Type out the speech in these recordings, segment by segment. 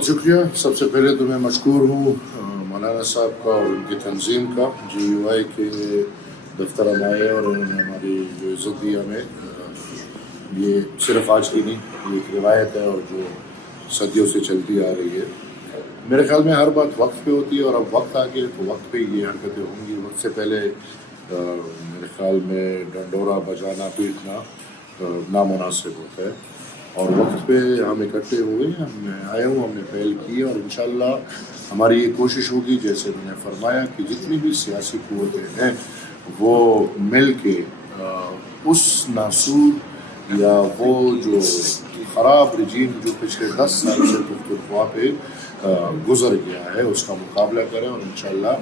بہت شکریہ. سب سے پہلے تو میں مشکور ہوں مولانا صاحب کا اور ان کی تنظیم کا, GUI کے دفتر ہم آئے اور انہوں نے ہماری جو عزت دی ہمیں. یہ صرف آج کی نہیں, یہ ایک روایت ہے اور جو صدیوں سے چلتی آ رہی ہے. میرے خیال میں ہر بات وقت پہ ہوتی ہے, اور اب وقت آ گیا تو وقت پہ یہ حرکتیں ہوں گی. وقت سے پہلے میرے خیال میں ڈنڈورا بجانا پیٹنا نامناسب ہوتا ہے, اور وقت پہ ہم اکٹھے ہوئے ہیں, ہم آئے ہوں, ہم نے پہل کی, اور انشاءاللہ ہماری یہ کوشش ہوگی جیسے میں نے فرمایا کہ جتنی بھی سیاسی قوتیں ہیں وہ مل کے اس ناسور یا وہ جو خراب رجیم جو پچھلے 10 سال سے پختونخوا پہ گزر گیا ہے اس کا مقابلہ کریں, اور انشاءاللہ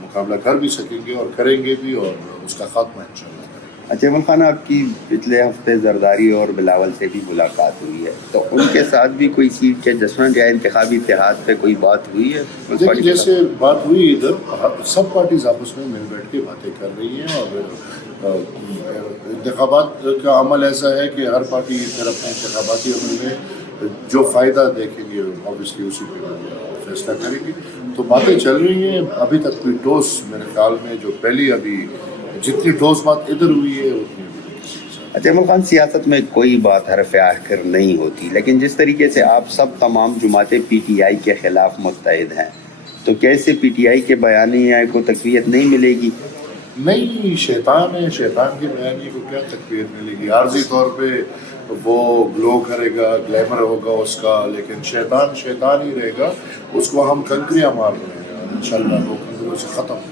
مقابلہ کر بھی سکیں گے اور کریں گے بھی, اور اس کا خاتمہ انشاءاللہ کریں گے. اچھا عمر خان, آپ کی پچھلے ہفتے زرداری اور بلاول سے بھی ملاقات ہوئی ہے, تو ان کے ساتھ بھی کوئی سیٹ کے جشن یا انتخابی اتحاد پہ کوئی بات ہوئی ہے؟ دیکھیں جیسے بات ہوئی ادھر سب پارٹیز آپس میں مل بیٹھ کے باتیں کر رہی ہیں, اور انتخابات کا عمل ایسا ہے کہ ہر پارٹی پھر اپنے انتخاباتی عمل میں جو فائدہ دیکھیں گے اوبیسلی اسی پہ فیصلہ کریں گے. تو باتیں چل رہی ہیں, ابھی تک کوئی ٹھوس میرے خیال میں جو پہلی ابھی جتنی ٹھوس بات ادھر ہوئی ہے اتنی. اچھا عمر خان, سیاست میں کوئی بات حرف آخر نہیں ہوتی, لیکن جس طریقے سے آپ سب تمام جماعتیں PTI کے خلاف متحد ہیں, تو کیسے PTI کے بیانیے کو تقویت نہیں ملے گی؟ نہیں, شیطان ہے, شیطان کے بیانیے کو کیا تقویت ملے گی؟ عارضی طور پہ وہ گلو کرے گا, گلیمر ہوگا اس کا, لیکن شیطان شیطان ہی رہے گا. اس کو ہم کنکریاں مار رہے ہیں, انشاءاللہ وہ کنکریوں سے ختم